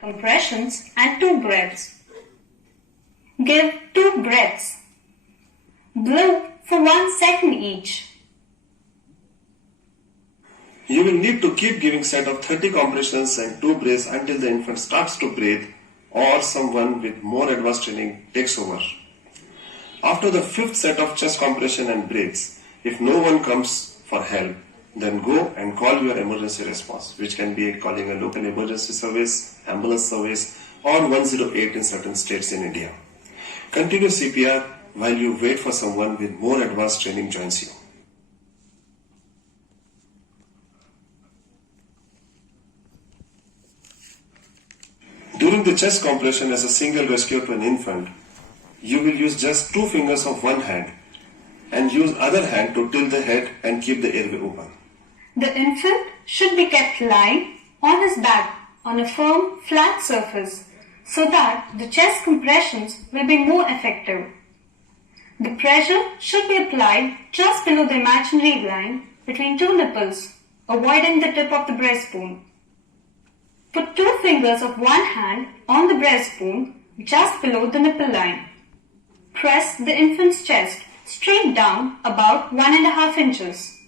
compressions and 2 breaths. Give 2 breaths. Blow for 1 second each. You will need to keep giving set of 30 compressions and 2 breaths until the infant starts to breathe or someone with more advanced training takes over. After the 5th set of chest compression and breaths, if no one comes for help, then go and call your emergency response, which can be calling a local emergency service, ambulance service, or 108 in certain states in India. Continue CPR while you wait for someone with more advanced training joins you. During the chest compression as a single rescue to an infant, you will use just 2 fingers of one hand and use other hand to tilt the head and keep the airway open. The infant should be kept lying on his back on a firm, flat surface so that the chest compressions will be more effective. The pressure should be applied just below the imaginary line between 2 nipples, avoiding the tip of the breastbone. Put 2 fingers of one hand on the breastbone just below the nipple line. Press the infant's chest straight down about 1.5 inches.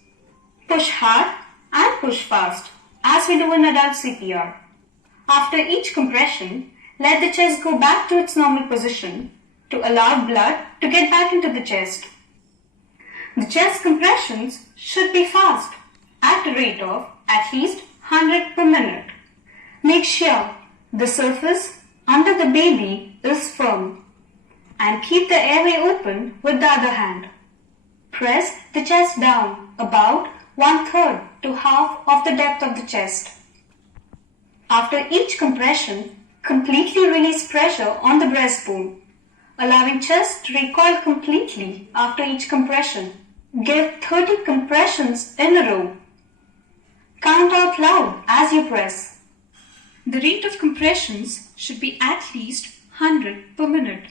Push hard and push fast as we do in adult CPR. After each compression, let the chest go back to its normal position to allow blood to get back into the chest. The chest compressions should be fast at a rate of at least 100 per minute. Make sure the surface under the baby is firm and keep the airway open with the other hand. Press the chest down about 1/3 to half of the depth of the chest. After each compression, completely release pressure on the breastbone, allowing chest to recoil completely after each compression. Give 30 compressions in a row. Count out loud as you press. The rate of compressions should be at least 100 per minute.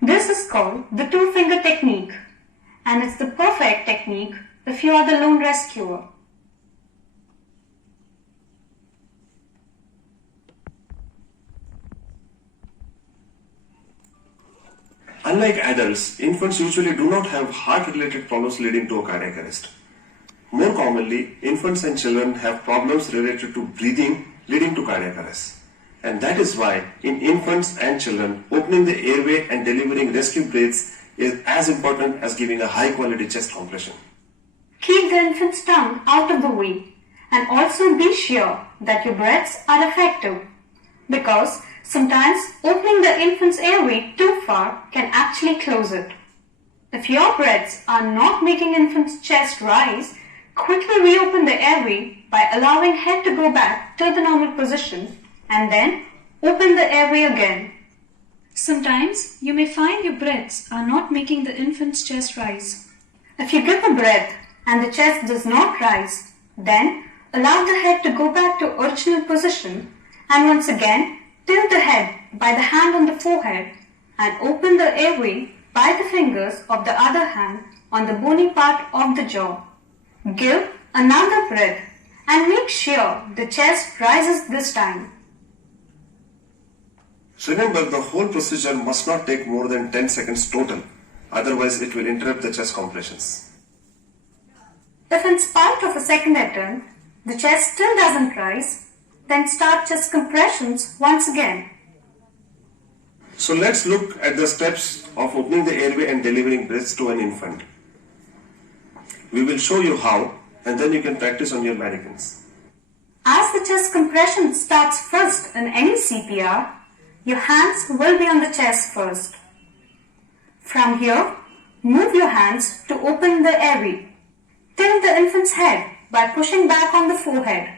This is called the 2-finger technique, and it's the perfect technique if you are the lone rescuer. Unlike adults, infants usually do not have heart-related problems leading to a cardiac arrest. More commonly, infants and children have problems related to breathing leading to cardiac arrest. And that is why in infants and children, opening the airway and delivering rescue breaths is as important as giving a high-quality chest compression. Keep the infant's tongue out of the way and also be sure that your breaths are effective, because sometimes opening the infant's airway too far can actually close it. If your breaths are not making infant's chest rise, quickly reopen the airway by allowing head to go back to the normal position and then open the airway again. Sometimes you may find your breaths are not making the infant's chest rise. If you give a breath and the chest does not rise, then allow the head to go back to original position and once again tilt the head by the hand on the forehead and open the airway by the fingers of the other hand on the bony part of the jaw. Give another breath and make sure the chest rises this time. Remember, the whole procedure must not take more than 10 seconds total, otherwise it will interrupt the chest compressions. If in spite of a second attempt, the chest still doesn't rise, then start chest compressions once again. So let's look at the steps of opening the airway and delivering breaths to an infant. We will show you how, and then you can practice on your mannequins. As the chest compression starts first in any CPR, your hands will be on the chest first. From here, move your hands to open the airway. Tilt the infant's head by pushing back on the forehead.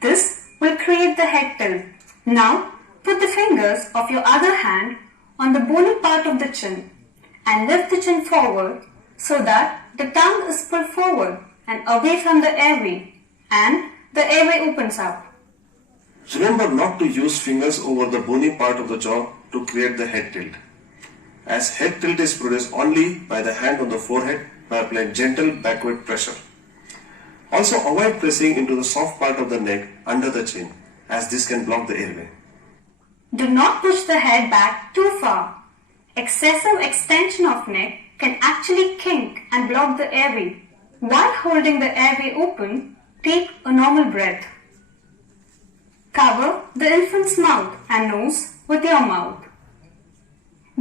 This will create the head tilt. Now, put the fingers of your other hand on the bony part of the chin and lift the chin forward so that the tongue is pulled forward and away from the airway and the airway opens up. Remember not to use fingers over the bony part of the jaw to create the head tilt, as head tilt is produced only by the hand on the forehead by applying gentle backward pressure. Also avoid pressing into the soft part of the neck under the chin, as this can block the airway. Do not push the head back too far. Excessive extension of neck can actually kink and block the airway. While holding the airway open, take a normal breath. Cover the infant's mouth and nose with your mouth.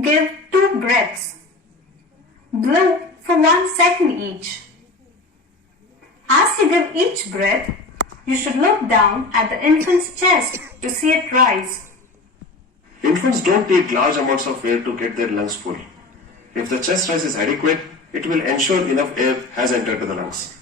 Give 2 breaths. Blow for 1 second each. As you give each breath, you should look down at the infant's chest to see it rise. Infants don't take large amounts of air to get their lungs full. If the chest rise is adequate, it will ensure enough air has entered to the lungs.